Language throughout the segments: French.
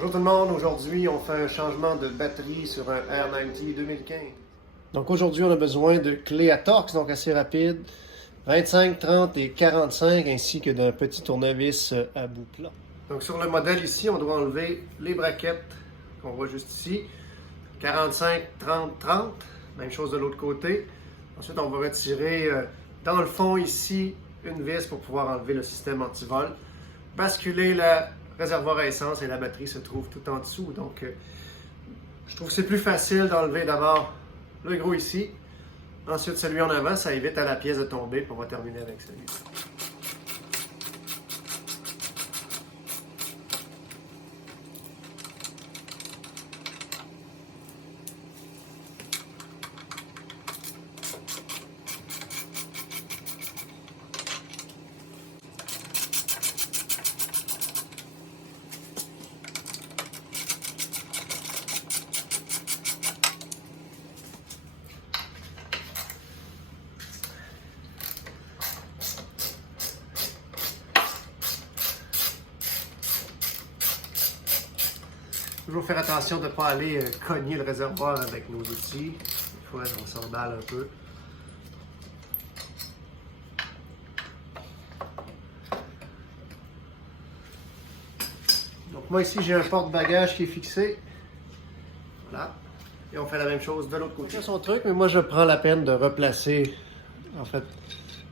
Bonjour tout le monde, aujourd'hui on fait un changement de batterie sur un R90 2015. Donc aujourd'hui on a besoin de clés à Torx, donc assez rapides, 25, 30 et 45, ainsi que d'un petit tournevis à bout plat. Donc sur le modèle ici, on doit enlever les braquettes qu'on voit juste ici, 45, 30, 30, même chose de l'autre côté. Ensuite on va retirer dans le fond ici une vis pour pouvoir enlever le système antivol, basculer la réservoir à essence et la batterie se trouve tout en dessous. Donc, je trouve que c'est plus facile d'enlever d'abord le gros ici. Ensuite, celui en avant, ça évite à la pièce de tomber. Puis on va terminer avec celui-là. Toujours faire attention de ne pas aller cogner le réservoir avec nos outils. Des fois, on s'emballe un peu. Donc moi ici, j'ai un porte-bagages qui est fixé. Voilà. Et on fait la même chose de l'autre côté. C'est son truc, mais moi je prends la peine de replacer en fait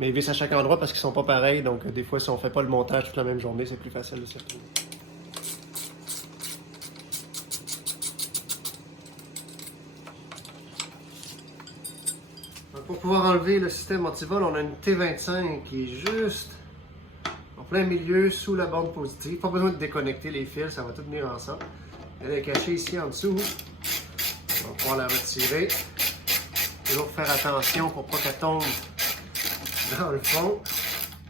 mes vis à chaque endroit parce qu'ils sont pas pareils. Donc des fois, si on ne fait pas le montage toute la même journée, c'est plus facile de s'y retrouver. Pour pouvoir enlever le système antivol, on a une T25 qui est juste en plein milieu, sous la bande positive. Pas besoin de déconnecter les fils, ça va tout venir ensemble. Elle est cachée ici en dessous. On va pouvoir la retirer. Toujours faire attention pour pas qu'elle tombe dans le fond.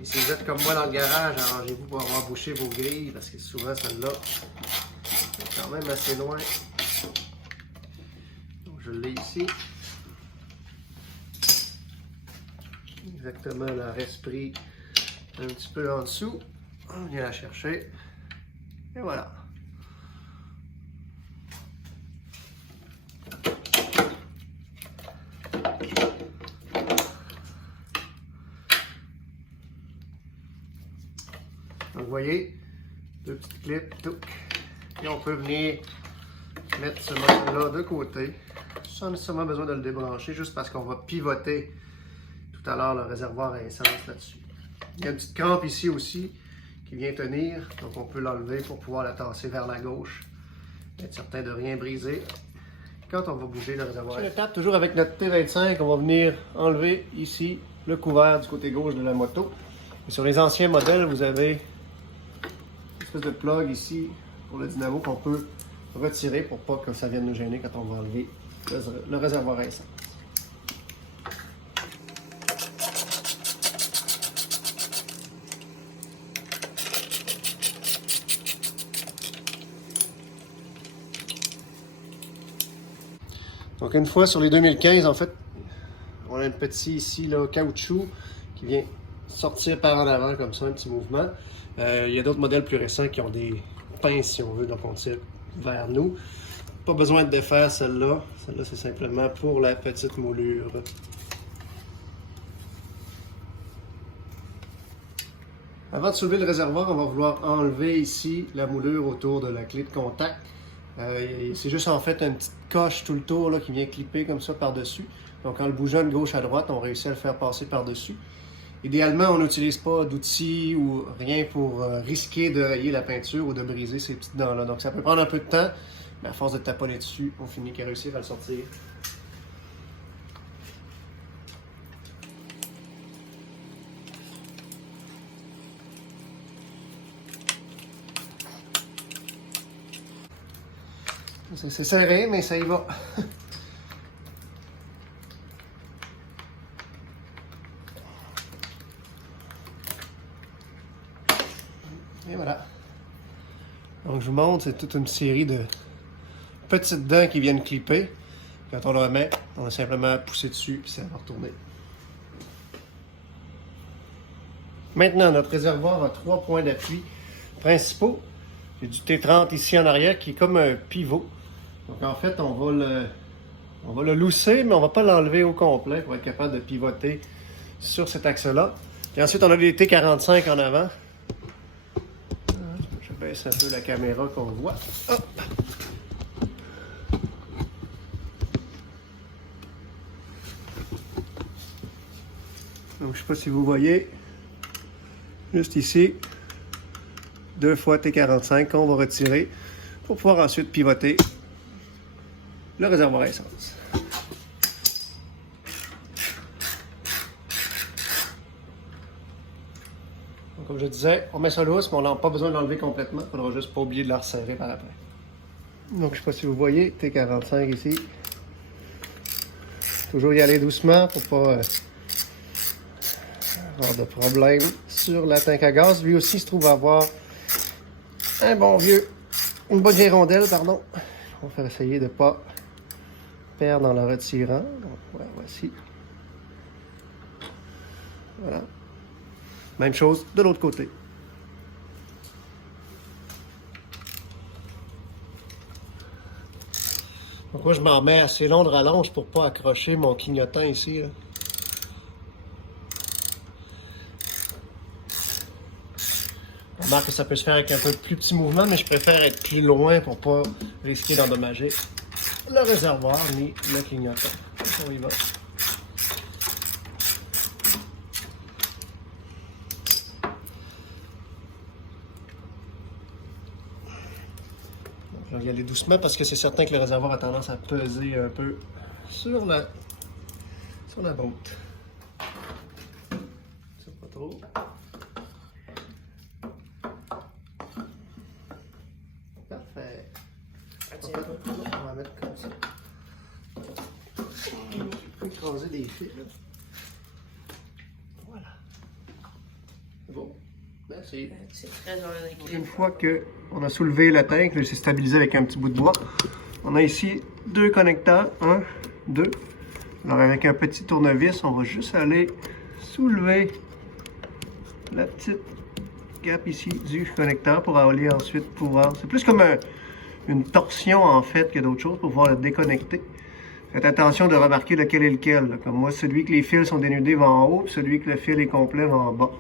Et si vous êtes comme moi dans le garage, arrangez-vous pour avoir bouché vos grilles, parce que souvent celle-là est quand même assez loin. Donc je l'ai ici. Exactement, la reste pris un petit peu en dessous. On vient la chercher. Et voilà. Donc vous voyez, deux petites clips, touc. Et on peut venir mettre ce module-là de côté, sans nécessairement besoin de le débrancher, juste parce qu'on va pivoter tout à l'heure le réservoir à essence là-dessus. Il y a une petite crampe ici aussi qui vient tenir, donc on peut l'enlever pour pouvoir la tasser vers la gauche, être certain de rien briser quand on va bouger le réservoir. Prochaine étape, toujours avec notre T25, on va venir enlever ici le couvert du côté gauche de la moto. Et sur les anciens modèles, vous avez une espèce de plug ici pour le dynamo qu'on peut retirer pour pas que ça vienne nous gêner quand on va enlever le réservoir à essence. Donc une fois sur les 2015, en fait, on a un petit ici, là, caoutchouc qui vient sortir par en avant comme ça, un petit mouvement. Il y a d'autres modèles plus récents qui ont des pinces, si on veut, donc on tire vers nous. Pas besoin de défaire celle-là. Celle-là, c'est simplement pour la petite moulure. Avant de soulever le réservoir, on va vouloir enlever ici la moulure autour de la clé de contact. C'est juste en fait une petite coche tout le tour là, qui vient clipper comme ça par-dessus. Donc en le bougeant de gauche à droite, on réussit à le faire passer par-dessus. Idéalement, on n'utilise pas d'outils ou rien pour risquer de rayer la peinture ou de briser ces petites dents-là. Donc ça peut prendre un peu de temps, mais à force de taponner dessus, on finit par réussir à le sortir. C'est serré, mais ça y va. Et voilà. Donc je vous montre, c'est toute une série de petites dents qui viennent clipper. Quand on le remet, on a simplement à pousser dessus et ça va retourner. Maintenant, notre réservoir a 3 points d'appui principaux. J'ai du T30 ici en arrière qui est comme un pivot. Donc en fait, on va le lousser, mais on ne va pas l'enlever au complet pour être capable de pivoter sur cet axe-là. Et ensuite, on a les T45 en avant. Je baisse un peu la caméra qu'on voit. Hop! Donc, je ne sais pas si vous voyez, juste ici, 2 fois T45 qu'on va retirer pour pouvoir ensuite pivoter le réservoir à essence. Donc, comme je disais, on met ça lousse, mais on n'a pas besoin de l'enlever complètement. Il faudra juste pas oublier de la resserrer par après. Donc, je ne sais pas si vous voyez, T45 ici. Toujours y aller doucement pour pas avoir de problème sur la tank à gaz. Lui aussi se trouve avoir une bonne vieille rondelle, pardon. On va faire essayer de ne pas perdre en la retirant. Donc, voilà, voici. Voilà. Même chose de l'autre côté. Donc moi, je m'en mets assez long de rallonge pour ne pas accrocher mon clignotant ici, là. On remarque que ça peut se faire avec un peu plus petit mouvement, mais je préfère être plus loin pour ne pas risquer d'endommager le réservoir ni le clignotant. On y va. Je vais y aller doucement parce que c'est certain que le réservoir a tendance à peser un peu sur la botte. C'est pas trop. Parfait. On va mettre comme ça. Je peux écraser des fils. Là. Voilà. C'est bon. Merci. C'est très orienté. Une fois qu'on a soulevé la tank, je l'ai stabilisé avec un petit bout de bois. On a ici 2 connecteurs. 1, 2. Alors avec un petit tournevis, on va juste aller soulever la petite cape ici du connecteur pour aller ensuite pouvoir... C'est plus comme une torsion en fait que d'autres choses pour pouvoir le déconnecter. Faites attention de remarquer lequel est lequel. Là. Comme moi, celui que les fils sont dénudés va en haut, puis celui que le fil est complet va en bas.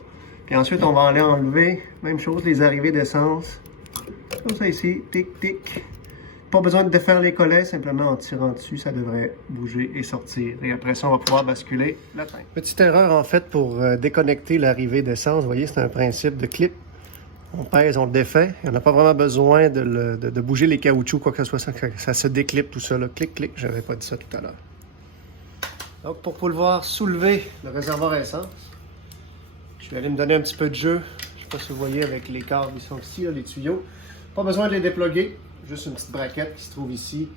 Puis ensuite, on va aller enlever, même chose, les arrivées d'essence. Comme ça ici, tic, tic. Pas besoin de défaire les collets, simplement en tirant dessus, ça devrait bouger et sortir. Et après ça, on va pouvoir basculer la tank. Petite erreur en fait pour déconnecter l'arrivée d'essence. Vous voyez, c'est un principe de clip. On pèse, on le défait. On n'a pas vraiment besoin de bouger les caoutchoucs, quoi que ce soit. Ça se déclipe tout ça. Là. Clic, clic. Je n'avais pas dit ça tout à l'heure. Donc, pour pouvoir soulever le réservoir à essence, je vais aller me donner un petit peu de jeu. Je ne sais pas si vous voyez avec les câbles qui sont ici, là, les tuyaux. Pas besoin de les déploguer. Juste une petite braquette qui se trouve ici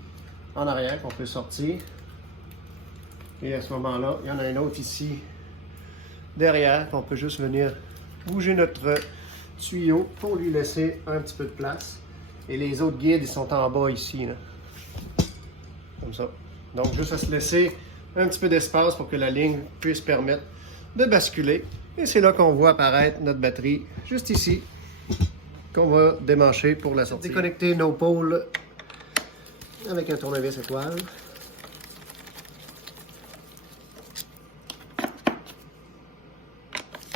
en arrière qu'on peut sortir. Et à ce moment-là, il y en a un autre ici derrière qu'on peut juste venir bouger notre tuyau pour lui laisser un petit peu de place. Et les autres guides, ils sont en bas ici. Là. Comme ça. Donc, juste à se laisser un petit peu d'espace pour que la ligne puisse permettre de basculer. Et c'est là qu'on voit apparaître notre batterie, juste ici, qu'on va démancher pour la sortie. Déconnecter nos pôles avec un tournevis étoile.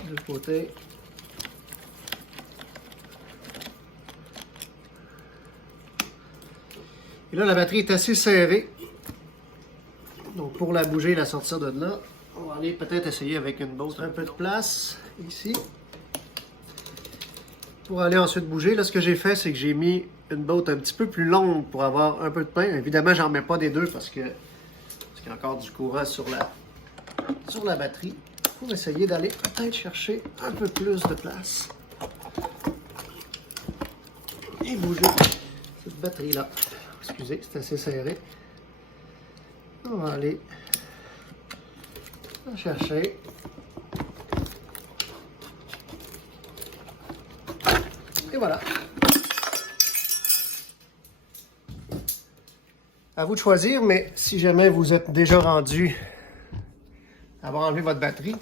De l'autre côté. Et là, la batterie est assez serrée. Donc, pour la bouger et la sortir de là, on va aller peut-être essayer avec une botte un peu de place, ici. Pour aller ensuite bouger, là, ce que j'ai fait, c'est que j'ai mis une botte un petit peu plus longue pour avoir un peu de pain. Évidemment, j'en mets pas des deux parce qu'il y a encore du courant sur la batterie. Pour essayer d'aller peut-être chercher un peu plus de place. Et bouger cette batterie-là. Excusez, c'est assez serré. On va aller la chercher. Et voilà. À vous de choisir, mais si jamais vous êtes déjà rendu à avoir enlevé votre batterie,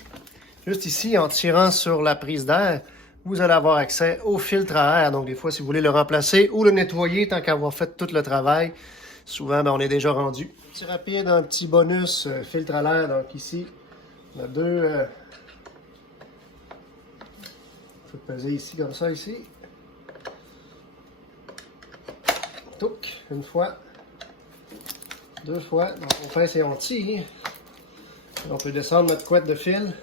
juste ici, en tirant sur la prise d'air, vous allez avoir accès au filtre à air. Donc, des fois, si vous voulez le remplacer ou le nettoyer, tant qu'avoir fait tout le travail, souvent, ben, on est déjà rendu. Petit rapide, un petit bonus filtre à l'air. Donc, ici, on a deux... il faut peser ici, comme ça, ici. Touc, une fois. Deux fois. Donc, on pince et on tire. On peut descendre notre couette de fil.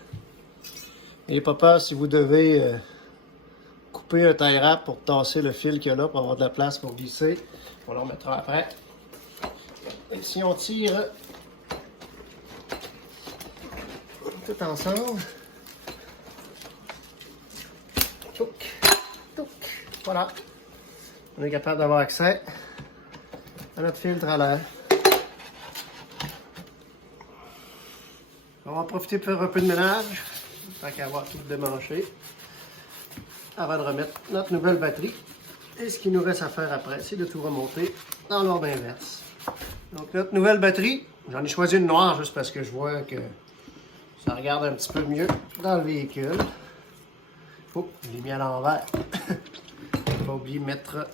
N'ayez pas peur si vous devez couper un tie wrap pour tasser le fil qu'il y a là, pour avoir de la place pour glisser. On le remettra après. Et si on tire tout ensemble, touc, touc, voilà. On est capable d'avoir accès à notre filtre à l'air. On va en profiter pour faire un peu de ménage, tant qu'à avoir tout démanché, avant de remettre notre nouvelle batterie. Et ce qu'il nous reste à faire après, c'est de tout remonter dans l'ordre inverse. Donc notre nouvelle batterie, j'en ai choisi une noire juste parce que je vois que ça regarde un petit peu mieux dans le véhicule. Oh, je l'ai mis à l'envers. Pas oublier de mettre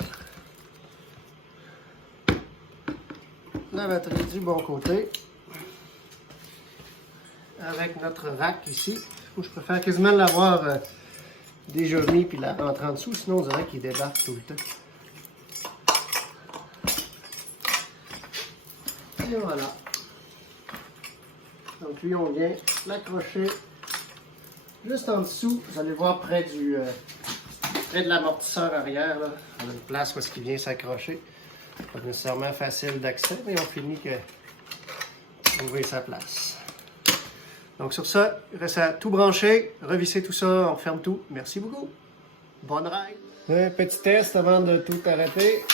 la batterie du bon côté. Avec notre rack ici, où je préfère quasiment l'avoir déjà mis puis la rentrer en dessous, sinon on dirait qu'il débarque tout le temps. Et voilà. Donc lui, on vient l'accrocher juste en dessous. Vous allez voir près de l'amortisseur arrière, là. On a une place où il vient s'accrocher. Pas nécessairement facile d'accès, mais on finit que trouver sa place. Donc sur ça, il reste à tout brancher, revisser tout ça, on ferme tout. Merci beaucoup. Bonne ride. Un petit test avant de tout arrêter.